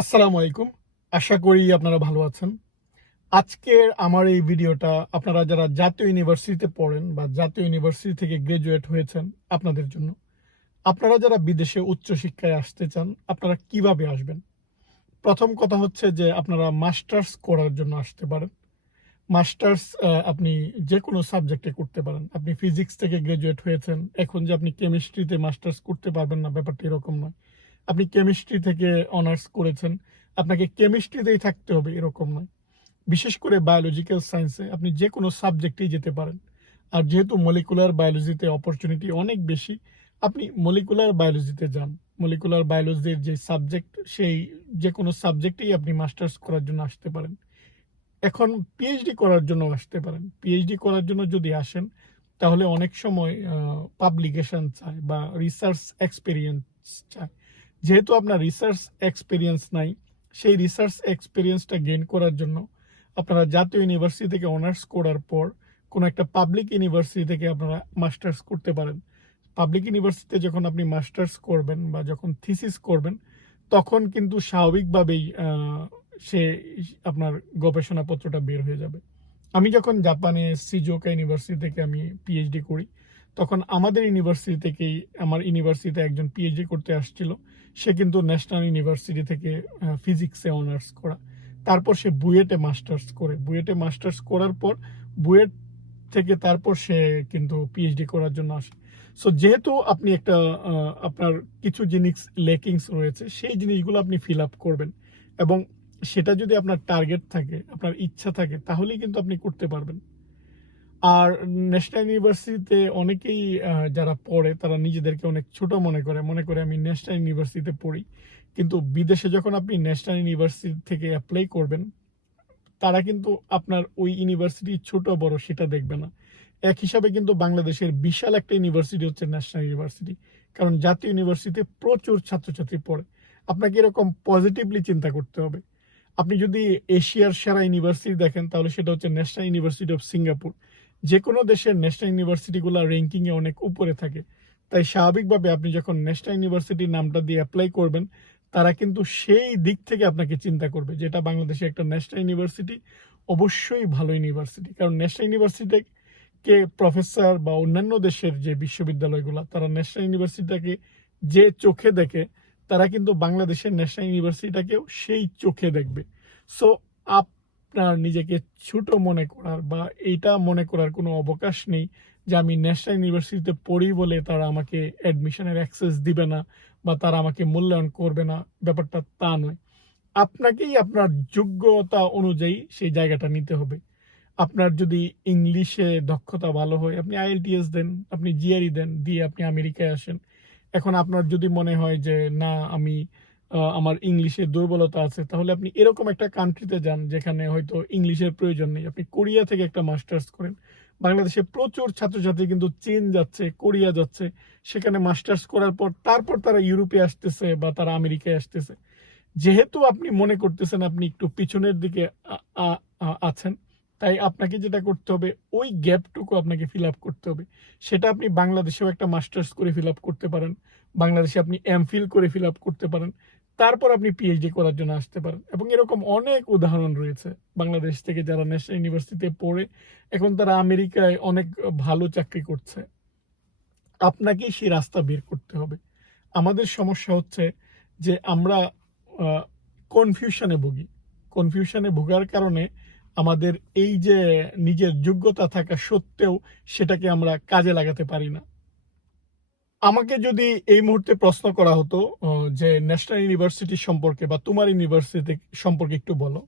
আসসালামু আলাইকুম। আশা করি আপনারা ভালো আছেন। আজকের আমার এই ভিডিওটা আপনারা যারা জাতীয় ইউনিভার্সিটিতে পড়েন বা জাতীয় ইউনিভার্সিটি থেকে গ্রাজুয়েট হয়েছেন আপনাদের জন্য, আপনারা যারা বিদেশে উচ্চশিক্ষায় আসতে চান, আপনারা কীভাবে আসবেন? প্রথম কথা হচ্ছে যে আপনারা মাস্টার্স করার জন্য আসতে পারেন। মাস্টার্স আপনি যে কোনো সাবজেক্টে করতে পারেন। আপনি ফিজিক্স থেকে গ্রাজুয়েট হয়েছেন, এখন যে আপনি কেমিস্ট্রিতে মাস্টার্স করতে পারবেন না, ব্যাপারটা এরকম নয়। আপনি কেমিস্ট্রি থেকে অনার্স করেছেন। আপনাকে কেমিস্ট্রিতেই থাকতে হবে, এরকম নয়। বিশেষ করে বায়োলজিক্যাল সায়েন্সে আপনি যে কোনো সাবজেক্টেই যেতে পারেন। আর যেহেতু মলিকুলার বায়োলজিতে অপরচুনিটি অনেক বেশি, আপনি মলিকুলার বায়োলজিতে যান। মলিকুলার বায়োলজির যে সাবজেক্ট সেই যে কোনো সাবজেক্টেই আপনি মাস্টার্স করার জন্য আসতে পারেন। এখন পিএইচডি করার জন্য আসতে পারেন। পিএইচডি করার জন্য যদি আসেন, তাহলে অনেক সময় পাবলিকেশন চায় বা রিসার্চ এক্সপিরিয়েন্স চায়। যেহেতু আপনার রিসার্চ এক্সপিরিয়েন্স নাই, সেই রিসার্চ এক্সপিরিয়েন্সটা গেইন করার জন্য আপনারা জাতীয় ইউনিভার্সিটি থেকে অনার্স করার পর কোনো একটা পাবলিক ইউনিভার্সিটি থেকে আপনারা মাস্টার্স করতে পারেন। পাবলিক ইউনিভার্সিটিতে যখন আপনি মাস্টার্স করবেন বা যখন থিসিস করবেন, তখন কিন্তু স্বাভাবিকভাবেই সে আপনার গবেষণাপত্রটা বের হয়ে যাবে। আমি যখন জাপানে সিজোকা ইউনিভার্সিটি থেকে আমি পিএইচডি করি তখন আমাদের ইউনিভার্সিটি থেকেই আমার ইউনিভার্সিটিতে একজন পিএইচডি করতে আসছিল। সে কিন্তু ন্যাশনাল ইউনিভার্সিটি থেকে ফিজিক্সে অনার্স করা। তারপর সে বুয়েটে মাস্টার্স করে। বুয়েটে মাস্টার্স করার পর, বুয়েট থেকে তারপর সে কিন্তু পিএইচডি করার জন্য আসে। সো যেহেতু আপনি একটা আপনার কিছু জিনিস লেকিংস রয়েছে, সেই জিনিসগুলো আপনি ফিল আপ করবেন। এবং সেটা যদি আপনার টার্গেট থাকে, আপনার ইচ্ছা থাকে, তাহলেই কিন্তু আপনি করতে পারবেন। আর ন্যাশনাল ইউনিভার্সিটিতে অনেকেই যারা পড়ে, তারা নিজেদেরকে অনেক ছোট মনে করে। মনে করে আমি ন্যাশনাল ইউনিভার্সিটিতে পড়ি। কিন্তু বিদেশে যখন আপনি ন্যাশনাল ইউনিভার্সিটি থেকে অ্যাপ্লাই করবেন, তারা কিন্তু আপনার ওই ইউনিভার্সিটি ছোট, বড় সেটা দেখবে না। এক হিসাবে কিন্তু বাংলাদেশের বিশাল একটা ইউনিভার্সিটি হচ্ছে ন্যাশনাল ইউনিভার্সিটি কারণ জাতীয় ইউনিভার্সিটিতে প্রচুর ছাত্রছাত্রী পড়ে। আপনাকে এরকম পজিটিভলি চিন্তা করতে হবে। আপনি যদি এশিয়ার সেরা ইউনিভার্সিটি দেখেন, তাহলে সেটা হচ্ছে ন্যাশনাল ইউনিভার্সিটি অফ সিঙ্গাপুর যে কোনো দেশের ন্যাশনাল ইউনিভার্সিটিগুলো র্যাঙ্কিংয়ে অনেক উপরে থাকে। তাই স্বাভাবিকভাবে আপনি যখন ন্যাশনাল ইউনিভার্সিটির নামটা দিয়ে অ্যাপ্লাই করবেন, তারা কিন্তু সেই দিক থেকে আপনাকে চিন্তা করবে যেটা বাংলাদেশে একটা ন্যাশনাল ইউনিভার্সিটি অবশ্যই ভালো ইউনিভার্সিটি কারণ ন্যাশনাল ইউনিভার্সিটিকে প্রফেসর বা অন্যান্য দেশের যে বিশ্ববিদ্যালয়গুলো, তারা ন্যাশনাল ইউনিভার্সিটিটাকে যে চোখে দেখে, তারা কিন্তু বাংলাদেশের ন্যাশনাল ইউনিভার্সিটিটাকেও সেই চোখে দেখবে। সো আপনার নিজেকে ছোট মনে করার বা এইটা মনে করার কোনো অবকাশ নেই যে আমি ন্যাশনাল ইউনিভার্সিটিতে পড়ি বলে তারা আমাকে অ্যাডমিশনের অ্যাক্সেস দিবে না বা তারা আমাকে মূল্যায়ন করবে না। ব্যাপারটা তা নয়। আপনাকেই আপনার যোগ্যতা অনুযায়ী সেই জায়গাটা নিতে হবে। আপনার যদি ইংলিশে দক্ষতা ভালো হয়, আপনি আইএলটিএস দেন, আপনি জিআরই দেন, দিয়ে আপনি আমেরিকায় আসেন। এখন আপনার যদি মনে হয় যে, না, আমি আমার ইংলিশে দুর্বলতা আছে, তাহলে আপনি এরকম একটা কান্ট্রিতে যান যেখানে হয়তো ইংলিশের প্রয়োজন নেই। আপনি কোরিয়া থেকে একটা মাস্টার্স করেন। বাংলাদেশে প্রচুর ছাত্রছাত্রী কিন্তু চীন যাচ্ছে, কোরিয়া যাচ্ছে। সেখানে মাস্টার্স করার পর তারপর তারা ইউরোপে আসতেছে বা তারা আমেরিকায় আসতেছে। যেহেতু আপনি মনে করতেছেন আপনি একটু পিছনের দিকে আছেন, তাই আপনাকে যেটা করতে হবে, ওই গ্যাপটুকু আপনাকে ফিল আপ করতে হবে। সেটা আপনি বাংলাদেশেও একটা মাস্টার্স করে ফিল আপ করতে পারেন। বাংলাদেশে আপনি এম ফিল করে ফিল আপ করতে পারেন। তারপর আপনি পিএইচডি করার জন্য আসতে পারেন। এবং এরকম অনেক উদাহরণ রয়েছে বাংলাদেশ থেকে যারা ন্যাশনাল ইউনিভার্সিটিতে পড়ে, এখন তারা আমেরিকায় অনেক ভালো চাকরি করছে। আপনাকেই সেই রাস্তা বের করতে হবে। আমাদের সমস্যা হচ্ছে যে আমরা কনফিউশনে ভুগি। কনফিউশনে ভোগার কারণে আমাদের এই যে নিজের যোগ্যতা থাকা সত্ত্বেও সেটাকে আমরা কাজে লাগাতে পারি না। আমাকে যদি এই মুহূর্তে প্রশ্ন করা হতো যে ন্যাশনাল ইউনিভার্সিটি সম্পর্কে বা তোমার ইউনিভার্সিটি সম্পর্কে একটু বলো।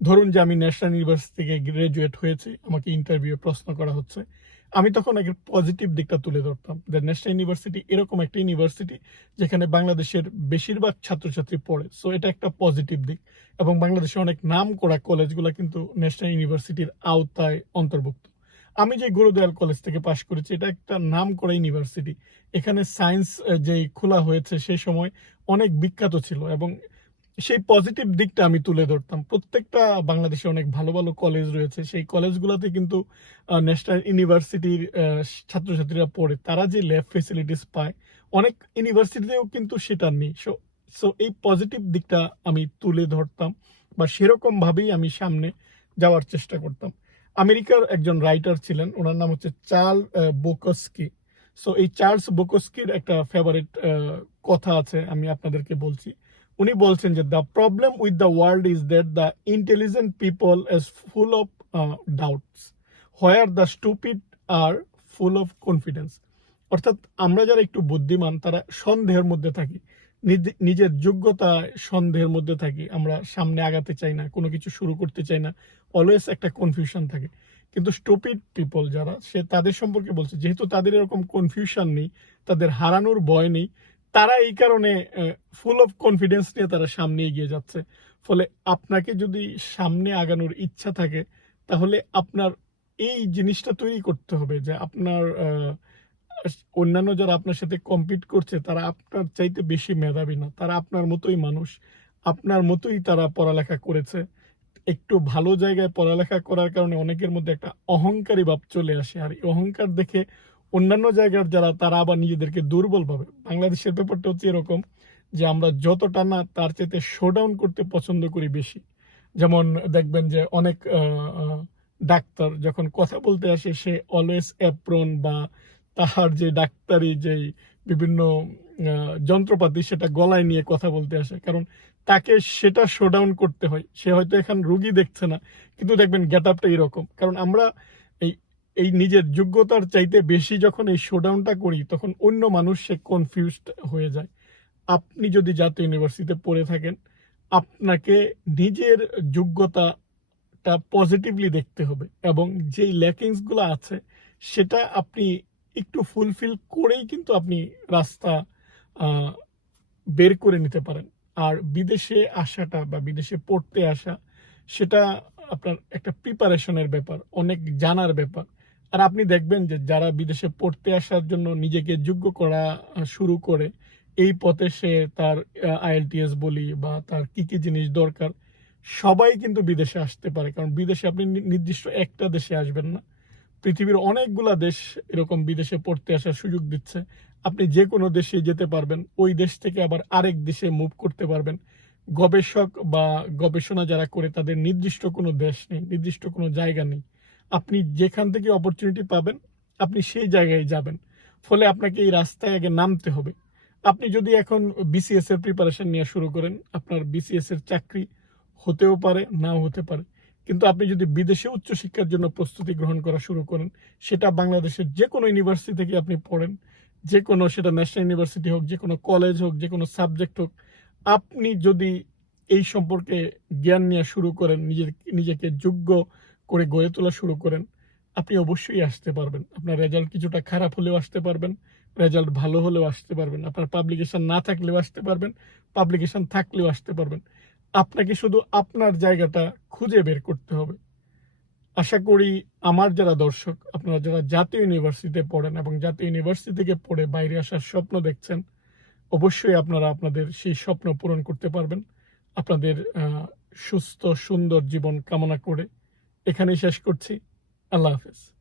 ধরুন যে আমি ন্যাশনাল ইউনিভার্সিটি থেকে গ্রাজুয়েট হয়েছি, আমাকে ইন্টারভিউ প্রশ্ন করা হচ্ছে। আমি তখন এর পজিটিভ দিকটা তুলে ধরতাম যে ন্যাশনাল ইউনিভার্সিটি এরকম একটা ইউনিভার্সিটি যেখানে বাংলাদেশের বেশিরভাগ ছাত্রছাত্রী পড়ে। সো এটা একটা পজিটিভ দিক এবং বাংলাদেশে অনেক নাম করা কলেজগুলো কিন্তু ন্যাশনাল ইউনিভার্সিটির আওতায় অন্তর্ভুক্ত। আমি যে গুরুদয়াল কলেজ থেকে পাশ করেছি, এটা একটা নাম করা ইউনিভার্সিটি। এখানে সায়েন্স যেই খোলা হয়েছে সেই সময় অনেক বিখ্যাত ছিল এবং সেই পজিটিভ দিকটা আমি তুলে ধরতাম। প্রত্যেকটা বাংলাদেশে অনেক ভালো ভালো কলেজ রয়েছে। সেই কলেজগুলোতে কিন্তু ন্যাশনাল ইউনিভার্সিটির ছাত্রছাত্রীরা পড়ে। তারা যে ল্যাব ফেসিলিটিস পায়, অনেক ইউনিভার্সিটিতেও কিন্তু সেটা নেই। সো সো এই পজিটিভ দিকটা আমি তুলে ধরতাম বা সেরকমভাবেই আমি সামনে যাওয়ার চেষ্টা করতাম। আমেরিকার একজন রাইটার ছিলেন, ওনার নাম হচ্ছে চার্ল বোকস্কি। সো এই চার্লস বোকস্কির একটা ফেভারিট কথা আছে, আমি আপনাদেরকে বলছি। উনি বলছেন যে the problem with the world is that the intelligent people is full of doubts where the stupid are full of confidence অর্থাৎ, আমরা যারা একটু বুদ্ধিমান, তারা সন্দেহের মধ্যে থাকি। নিজের যোগ্যতা সন্দেহের মধ্যে থাকি। আমরা সামনে আগাতে চাই না, কোনো কিছু শুরু করতে চাই না। অলওয়েজ একটা কনফিউশন থাকে। কিন্তু স্টুপিড পিপল যারা, সে তাদের সম্পর্কে বলছে, যেহেতু তাদের এরকম কনফিউশন নেই, তাদের হারানোর ভয় নেই, তারা এই কারণে ফুল অফ কনফিডেন্স নিয়ে তারা সামনে এগিয়ে যাচ্ছে। ফলে আপনাকে যদি সামনে আগানোর ইচ্ছা থাকে, তাহলে আপনার এই জিনিসটা তৈরি করতে হবে যে আপনার অন্যান্য যারা আপনার সাথে কম্পিট করছে, তারা আপনার চাইতে বেশি মেধাবী না। তারা আপনার মতোই মানুষ। আপনার মতোই তারা পড়ালেখা করেছে। একটু ভালো জায়গায় পড়ালেখা করার কারণে অনেকের মধ্যে একটা অহংকারী ভাব চলে আসে। আর এই অহংকার দেখে অন্যান্য জায়গার যারা, তারা আবার নিজেদেরকে দুর্বল ভাবে। বাংলাদেশের ব্যাপারটা হচ্ছে এরকম যে, আমরা যতটা না তার চাইতে শোডাউন করতে পছন্দ করি বেশি। যেমন দেখবেন যে, অনেক ডাক্তার যখন কথা বলতে আসে, সে অলওয়েজ অ্যাপ্রন বা তাহার যে ডাক্তারি, যে বিভিন্ন যন্ত্রপাতি সেটা গলায় নিয়ে কথা বলতে আসে। কারণ তাকে সেটা শোডাউন করতে হয়। সে হয়তো এখন রুগী দেখছে না, কিন্তু দেখবেন গেট আপটা এরকম। কারণ আমরা এই এই নিজের যোগ্যতার চাইতে বেশি যখন এই শোডাউনটা করি, তখন অন্য মানুষ সে কনফিউজড হয়ে যায়। আপনি যদি জাতীয় ইউনিভার্সিটিতে পড়ে থাকেন, আপনাকে নিজের যোগ্যতাটা পজিটিভলি দেখতে হবে এবং যেই ল্যাকিংসগুলো আছে, সেটা আপনি একটু ফুলফিল করেই কিন্তু আপনি রাস্তা বের করে নিতে পারেন। আর বিদেশে আসাটা বা বিদেশে পড়তে আসা, সেটা আপনার একটা প্রিপারেশনের ব্যাপার, অনেক জানার ব্যাপার। আর আপনি দেখবেন যে যারা বিদেশে পড়তে আসার জন্য নিজেকে যোগ্য করা শুরু করে, এই পথে সে তার আইএলটিএস বলি বা তার কি কি জিনিস দরকার, সবাই কিন্তু বিদেশে আসতে পারে। কারণ বিদেশে আপনি নির্দিষ্ট একটা দেশে আসবেন না। পৃথিবীর অনেকগুলা দেশ এরকম বিদেশে পড়তে আসার সুযোগ দিচ্ছে। আপনি যে কোনো দেশে যেতে পারবেন, ওই দেশ থেকে আবার আরেক দেশে মুভ করতে পারবেন। গবেষক বা গবেষণা যারা করে, তাদের নির্দিষ্ট কোনো দেশ নেই, নির্দিষ্ট কোনো জায়গা নেই। আপনি যেখান থেকে অপরচুনিটি পাবেন, আপনি সেই জায়গায় যাবেন। ফলে আপনাকে এই রাস্তায় আগে নামতে হবে। আপনি যদি এখন বিসিএস এর প্রিপারেশন নিয়ে শুরু করেন, আপনার বিসিএস এর চাকরি হতেও পারে, নাও হতে পারে। কিন্তু আপনি যদি বিদেশে উচ্চশিক্ষার জন্য প্রস্তুতি গ্রহণ করা শুরু করেন, সেটা বাংলাদেশের যে কোনো ইউনিভার্সিটি থেকে আপনি পড়েন, যে কোনো সেটা ন্যাশনাল ইউনিভার্সিটি হোক, যে কোনো কলেজ হোক, যে কোনো সাবজেক্ট হোক, আপনি যদি এই সম্পর্কে জ্ঞান নেওয়া শুরু করেন, নিজের, নিজেকে যোগ্য করে গড়ে তোলা শুরু করেন, আপনি অবশ্যই আসতে পারবেন। আপনার রেজাল্ট কিছুটা খারাপ হলেও আসতে পারবেন রেজাল্ট ভালো হলেও আসতে পারবেন। আপনার পাবলিকেশন না থাকলেও আসতে পারবেন পাবলিকেশন থাকলেও আসতে পারবেন। আপনাকে শুধু আপনার জায়গাটা খুঁজে বের করতে হবে। আশা করি আমার যারা দর্শক, আপনারা যারা জাতীয় ইউনিভার্সিটিতে পড়েন এবং জাতীয় ইউনিভার্সিটি থেকে পড়ে বাইরে আসার স্বপ্ন দেখছেন, অবশ্যই আপনারা আপনাদের সেই স্বপ্ন পূরণ করতে পারবেন। আপনাদের সুস্থ, সুন্দর জীবন কামনা করে এখানেই শেষ করছি। আল্লাহ হাফেজ।